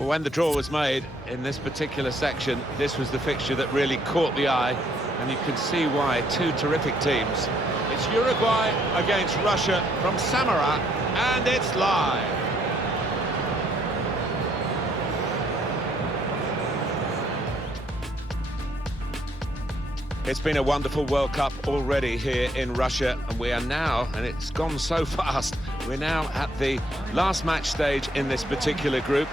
Well, when the draw was made in this particular section, this was the fixture that really caught the eye, and you can see why. Two terrific teams. It's Uruguay against Russia from Samara, and it's live. It's been a wonderful World Cup already here in Russia, and we are now, and it's gone so fast, we're now at the last match stage in this particular group,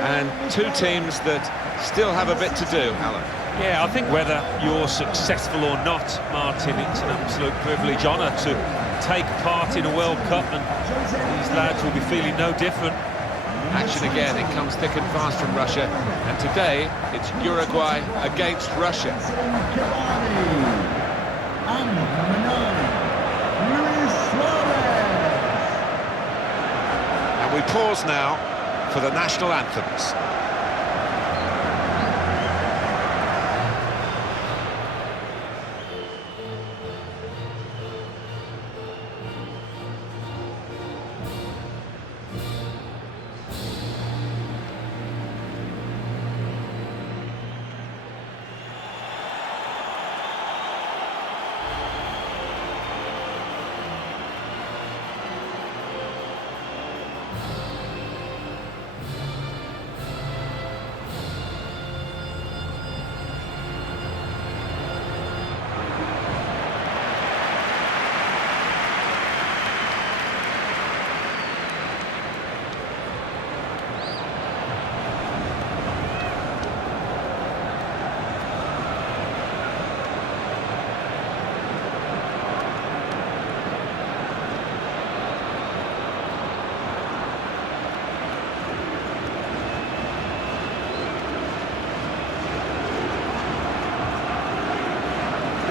and two teams that still have a bit to do, Alan. Yeah, I think whether you're successful or not, Martin, it's an absolute privilege, honour to take part in a World Cup, and these lads will be feeling no different. Action again, it comes thick and fast from Russia, and today it's Uruguay against Russia. And we pause now for the national anthems.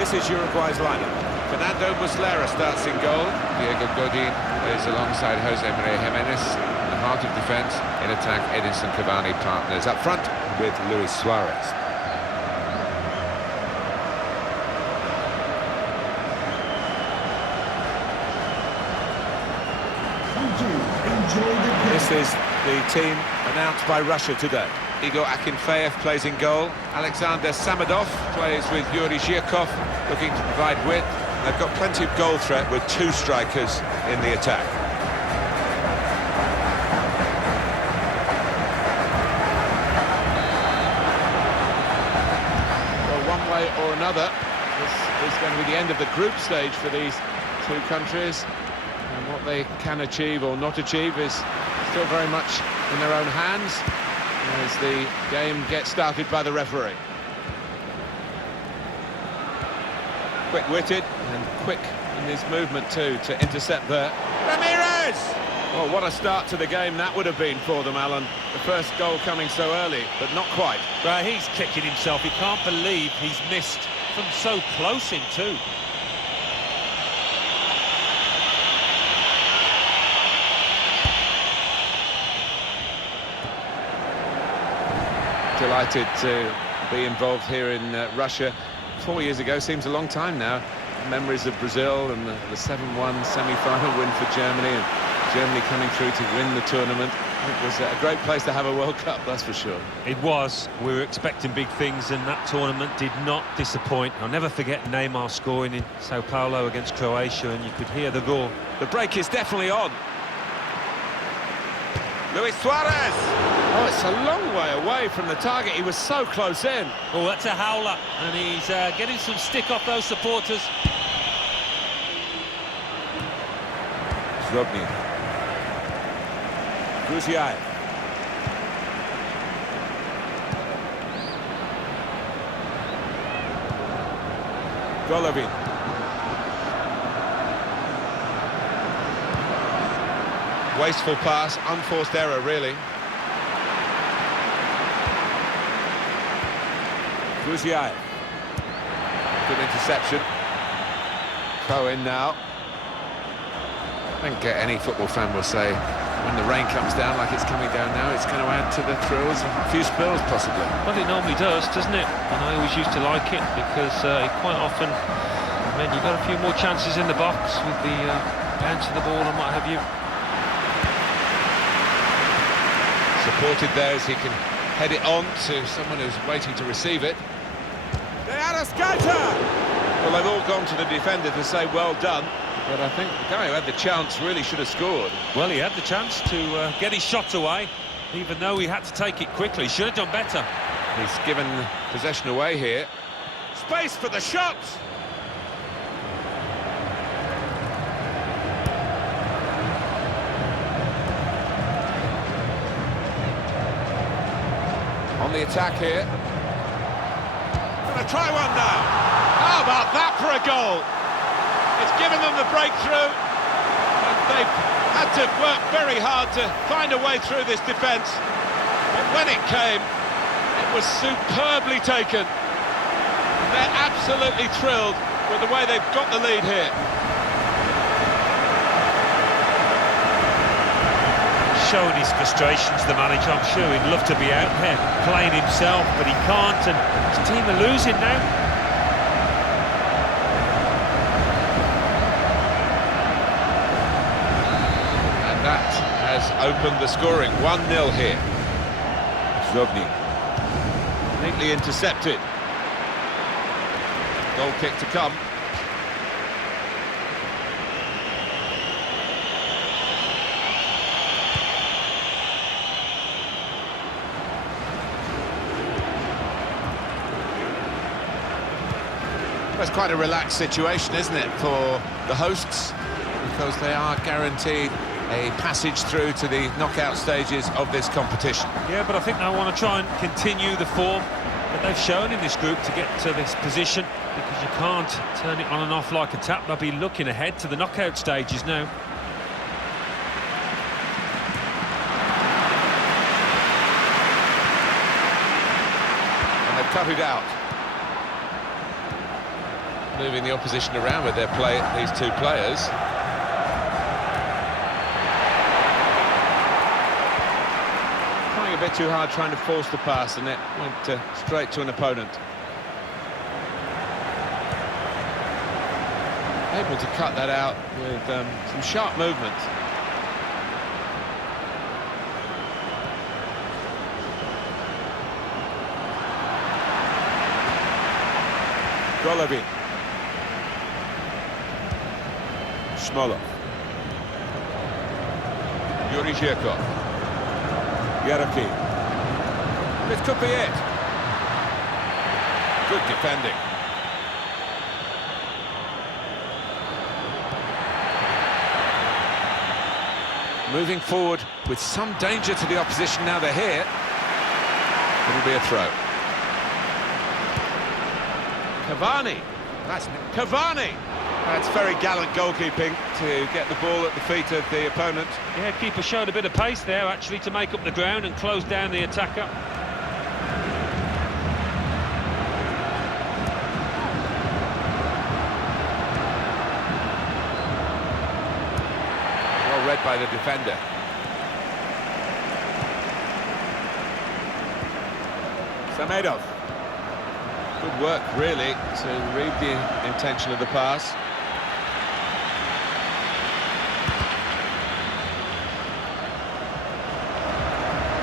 This is Uruguay's lineup. Fernando Muslera starts in goal. Diego Godin is alongside Jose Maria Jimenez. In the heart of defence, in attack, Edinson Cavani partners up front with Luis Suarez. This is the team announced by Russia today. Igor Akinfeev plays in goal. Alexander Samadov plays with Yuri Zhirkov, looking to provide width. They've got plenty of goal threat with two strikers in the attack. Well, one way or another, this is going to be the end of the group stage for these two countries. And what they can achieve or not achieve is still very much in their own hands as the game gets started by the referee. Quick-witted and quick in his movement too to intercept there. Ramirez! Well, what a start to the game that would have been for them, Alan. The first goal coming so early, but not quite. Well, he's kicking himself. He can't believe he's missed from so close in too. Delighted to be involved here in Russia. 4 years ago, seems a long time now. Memories of Brazil and the 7-1 semi-final win for Germany, and Germany coming through to win the tournament. It was a great place to have a World Cup, that's for sure. It was. We were expecting big things, and that tournament did not disappoint. I'll never forget Neymar scoring in Sao Paulo against Croatia, and you could hear the roar. The break is definitely on. Luis Suarez! Oh, it's a long way away from the target. He was so close in. Oh, that's a howler, and he's getting some stick off those supporters. Zlobny. Gruziaev. Golovin. Wasteful pass, unforced error, really. Gruziaev. Good interception. Throw in now. I think any football fan will say, when the rain comes down like it's coming down now, it's going to add to the thrills, a few spills possibly. Well, it normally does, doesn't it? And I always used to like it because it quite often meant you got a few more chances in the box with the bounce of the ball and what have you. Supported there as he can head it on to someone who's waiting to receive it. Well, they've all gone to the defender to say well done, but I think the guy who had the chance really should have scored. Well, he had the chance to get his shot away, even though he had to take it quickly. Should have done better. He's given possession away here. Space for the shot! On the attack here. Gonna try one now. How about that for a goal? It's given them the breakthrough, and they've had to work very hard to find a way through this defence. But when it came, it was superbly taken. They're absolutely thrilled with the way they've got the lead here. Showing his frustrations, the manager. I'm sure he'd love to be out here playing himself, but he can't, and his team are losing now. And that has opened the scoring. 1-0 here. Zogny. Neatly intercepted. Goal kick to come. That's quite a relaxed situation, isn't it, for the hosts, because they are guaranteed a passage through to the knockout stages of this competition. Yeah, but I think they want to try and continue the form that they've shown in this group to get to this position, because you can't turn it on and off like a tap. They'll be looking ahead to the knockout stages now. And they've cut it out. Moving the opposition around with these two players. Trying a bit too hard, trying to force the pass, and it went straight to an opponent. Able to cut that out with some sharp movement. Golovin. Smolov. Yuri Zhirkov. Yaraki. This could be it. Good defending. Moving forward with some danger to the opposition now they're here. It'll be a throw. Cavani. That's Cavani. That's very gallant goalkeeping to get the ball at the feet of the opponent. Yeah, keeper showed a bit of pace there, actually, to make up the ground and close down the attacker. well read by the defender. Samedov. Good work, really, to read the intention of the pass.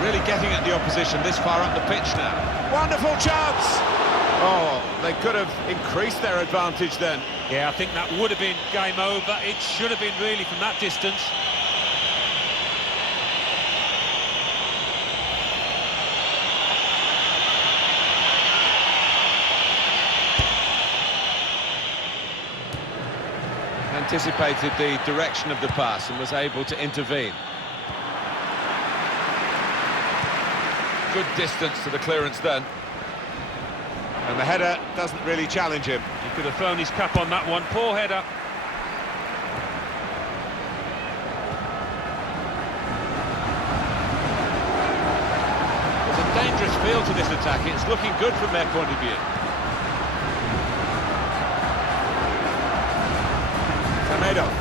Really getting at the opposition this far up the pitch now. Wonderful chance! Oh, they could have increased their advantage then. Yeah, I think that would have been game over. It should have been really from that distance. Anticipated the direction of the pass and was able to intervene. Good distance to the clearance then. And the header doesn't really challenge him. He could have thrown his cap on that one. Poor header. There's a dangerous feel to this attack. It's looking good from their point of view. Samedov.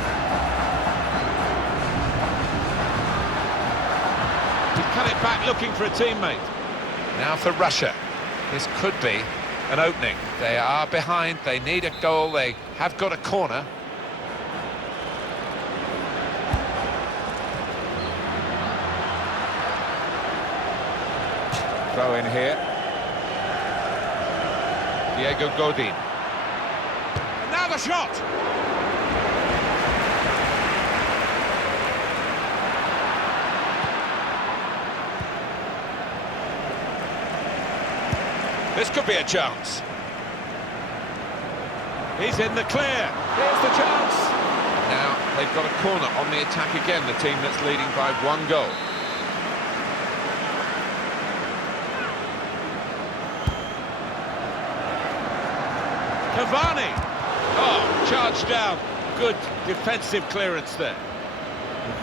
He's cut it back looking for a teammate. Now for Russia. This could be an opening. They are behind, they need a goal, they have got a corner. Throw in here. Diego Godin. And now the shot! This could be a chance. He's in the clear. Here's the chance. Now they've got a corner on the attack again, the team that's leading by 1 goal. Cavani. Oh, charged down. Good defensive clearance there.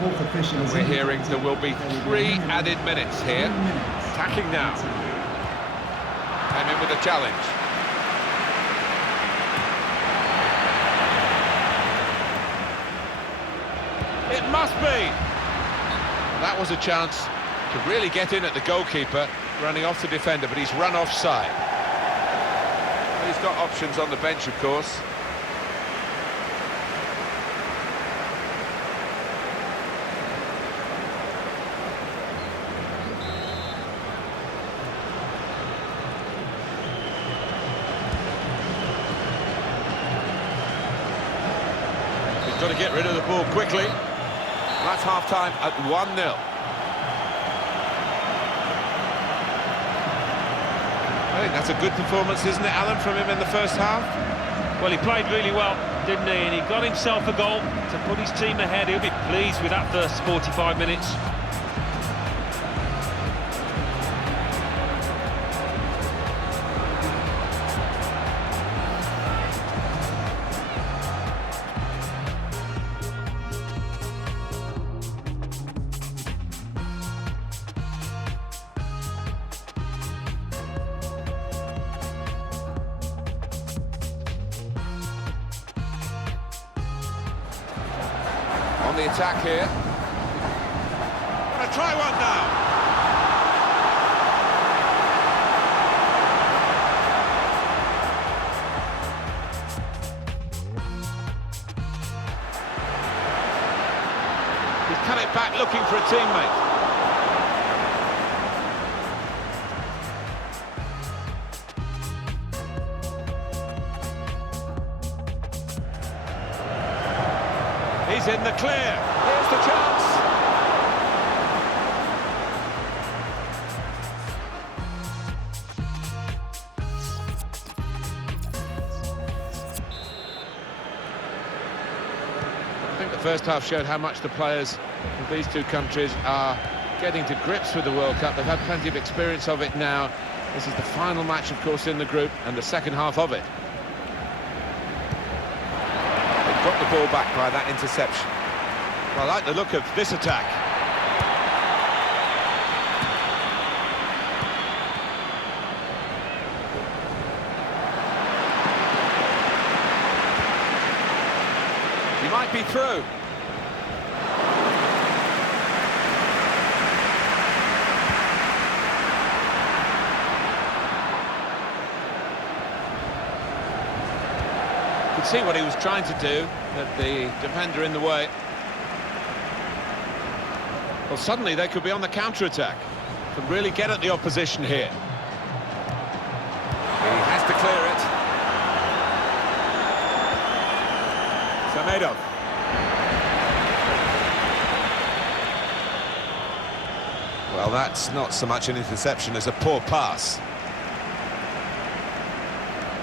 We're hearing there will be 3 added minutes here. Attacking now. Came in with a challenge. It must be. That was a chance to really get in at the goalkeeper, running off the defender, but he's run offside. He's got options on the bench, of course. He's got to get rid of the ball quickly. That's half-time at 1-0. I think that's a good performance, isn't it, Alan, from him in the first half? Well, he played really well, didn't he? And he got himself a goal to put his team ahead. He'll be pleased with that first 45 minutes. On the attack here. Gonna try one now. He's cut it back looking for a teammate. He's in the clear. Here's the chance. I think the first half showed how much the players of these two countries are getting to grips with the World Cup. They've had plenty of experience of it now. This is the final match, of course, in the group, and the second half of it. Got the ball back by that interception. I like the look of this attack. He might be through. Could see what he was trying to do, but the defender in the way. Well, suddenly they could be on the counter-attack. Could really get at the opposition here. He has to clear it. Samedov. Well, that's not so much an interception as a poor pass.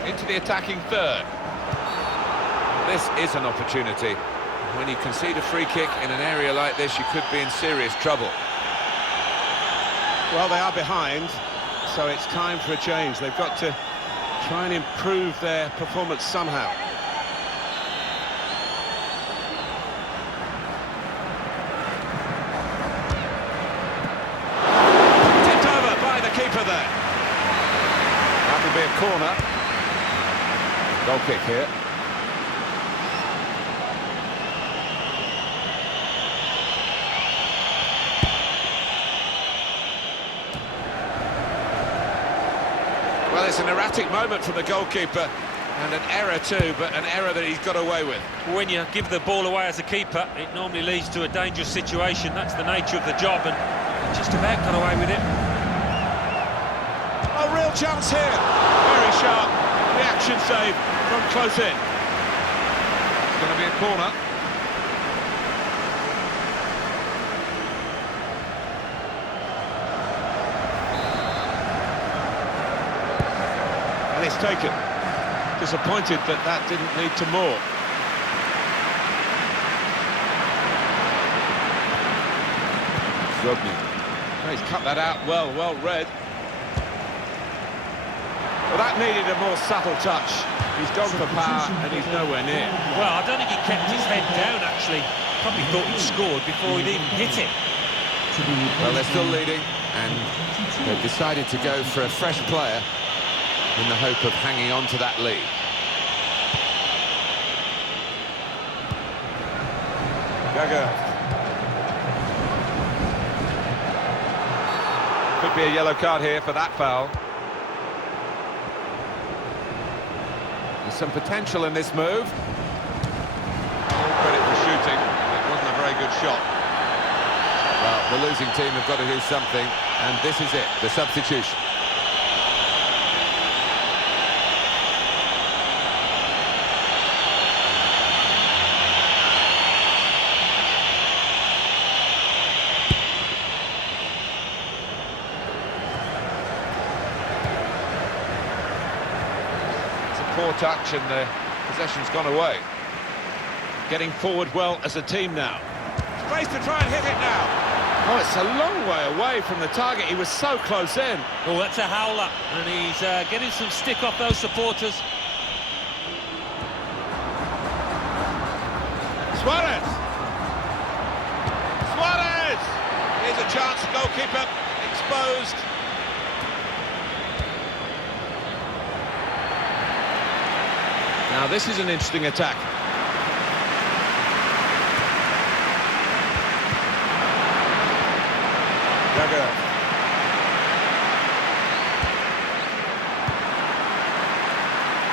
Into the attacking third. This is an opportunity. When you concede a free kick in an area like this, you could be in serious trouble. Well, they are behind, so it's time for a change. They've got to try and improve their performance somehow. Tipped over by the keeper there. That will be a corner. Goal kick here. Well, it's an erratic moment from the goalkeeper, and an error too, but an error that he's got away with. When you give the ball away as a keeper, it normally leads to a dangerous situation. That's the nature of the job, and he just about got away with it. A real chance here. Very sharp reaction save from close in. It's going to be a corner. And it's taken. Disappointed that that didn't lead to more. Rodney. He's cut that out well read. Well, that needed a more subtle touch. He's gone for power and he's nowhere near. Well, I don't think he kept his head down, actually. Probably thought he'd scored before he'd even hit it. Well, they're still leading, and they've decided to go for a fresh player in the hope of hanging on to that lead. Gaga. Could be a yellow card here for that foul. There's some potential in this move. All credit for shooting. It wasn't a very good shot. Well, the losing team have got to do something, and this is it, the substitution. Poor touch and the possession's gone away. Getting forward well as a team now. Space to try and hit it now. Oh, it's a long way away from the target. He was so close in. Oh, that's a howler, and he's getting some stick off those supporters. Suarez! Suarez! Here's a chance, goalkeeper exposed. Now this is an interesting attack. Gaga.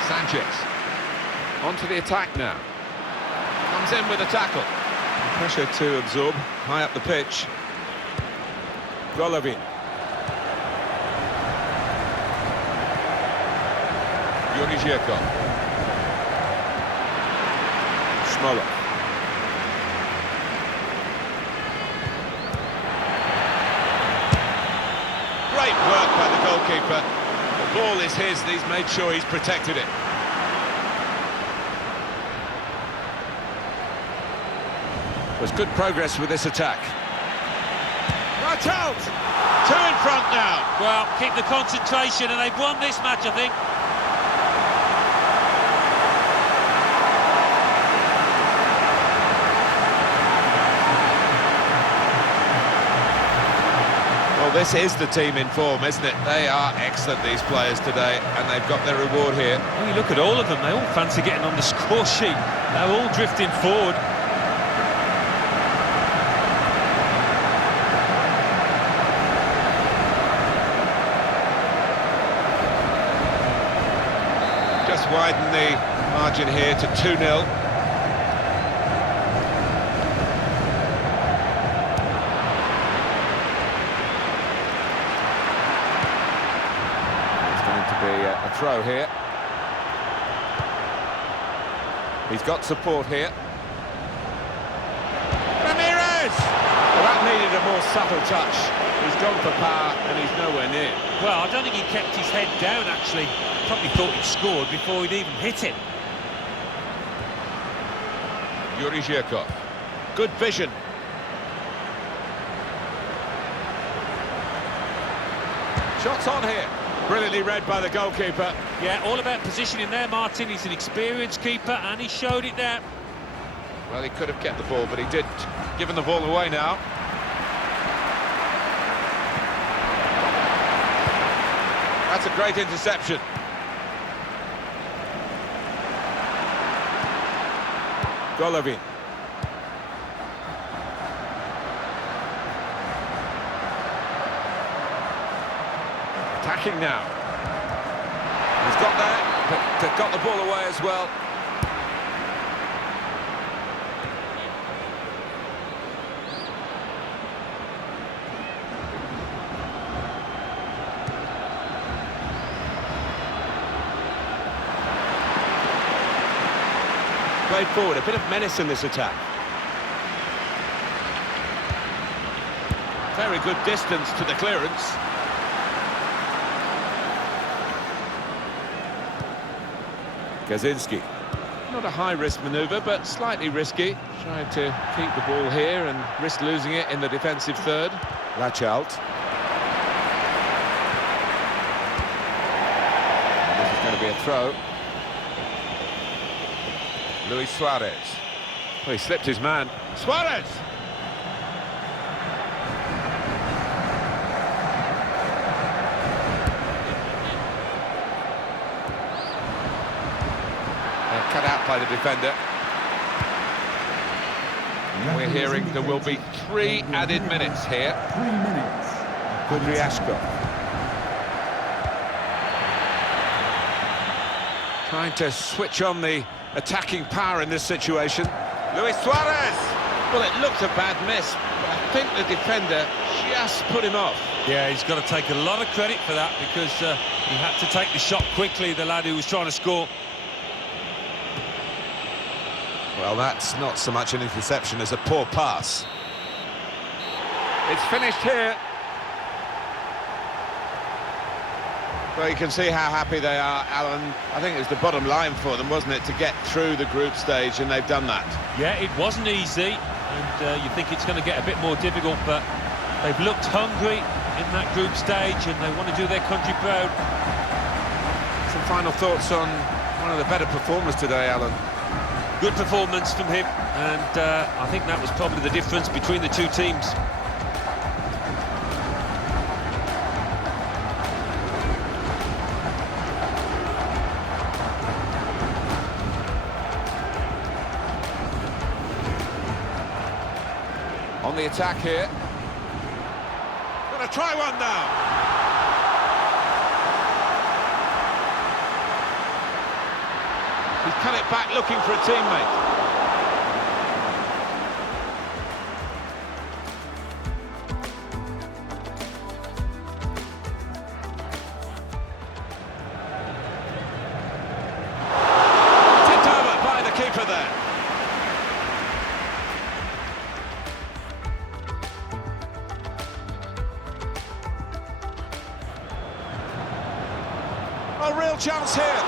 Sanchez. On to the attack now. Comes in with a tackle. Pressure to absorb, high up the pitch. Golovin. Yuri Zhirkov. Smoller. Great work by the goalkeeper. The ball is his, and he's made sure he's protected it. There's good progress with this attack. Right out! Two in front now. Well, keep the concentration, and they've won this match, I think. Well, this is the team in form, isn't it? They are excellent, these players today, and they've got their reward here. Well, you look at all of them, they all fancy getting on the score sheet. They're all drifting forward. Just widen the margin here to 2-0. A throw here. He's got support here. Ramirez! Well, that needed a more subtle touch. He's gone for power and he's nowhere near. Well, I don't think he kept his head down, actually. Probably thought he'd scored before he'd even hit it. Yuri Zhirkov. Good vision. Shots on here. Brilliantly read by the goalkeeper. Yeah, all about positioning there, Martin. He's an experienced keeper, and he showed it there. Well, he could have kept the ball, but he didn't. Giving the ball away now. That's a great interception. Golovin. Attacking now. He's got there, but got the ball away as well. Played forward, a bit of menace in this attack. Very good distance to the clearance. Gazinski. Not a high-risk manoeuvre, but slightly risky. Trying to keep the ball here and risk losing it in the defensive third. Lachalt. This is going to be a throw. Luis Suarez. Well, he slipped his man. Suarez! Cut out by the defender. We're hearing there will be 3 added minutes here. 3 minutes. Kudryashko. Trying to switch on the attacking power in this situation. Luis Suarez! Well, it looked a bad miss, but I think the defender just put him off. Yeah, he's got to take a lot of credit for that, because he had to take the shot quickly, the lad who was trying to score. Well, that's not so much an interception as a poor pass. It's finished here. Well, you can see how happy they are, Alan. I think it was the bottom line for them, wasn't it, to get through the group stage, and they've done that. Yeah, it wasn't easy, and you think it's going to get a bit more difficult, but they've looked hungry in that group stage, and they want to do their country proud. Some final thoughts on one of the better performers today, Alan. Good performance from him, and I think that was probably the difference between the two teams. On the attack here. Gonna try one now. He's cut it back looking for a teammate. Tipped over by the keeper there. A real chance here.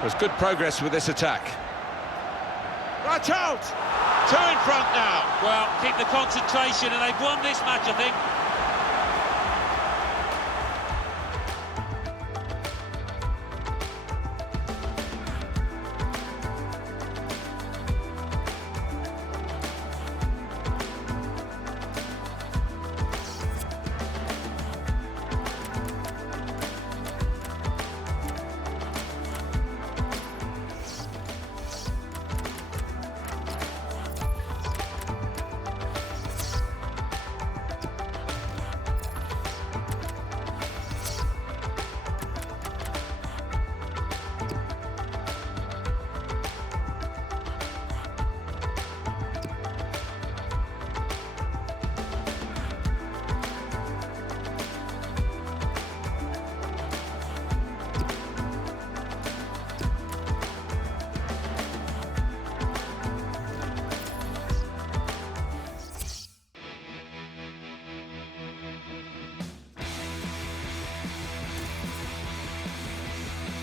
There's good progress with this attack. Right out! 2 in front now. Well, keep the concentration, and they've won this match, I think.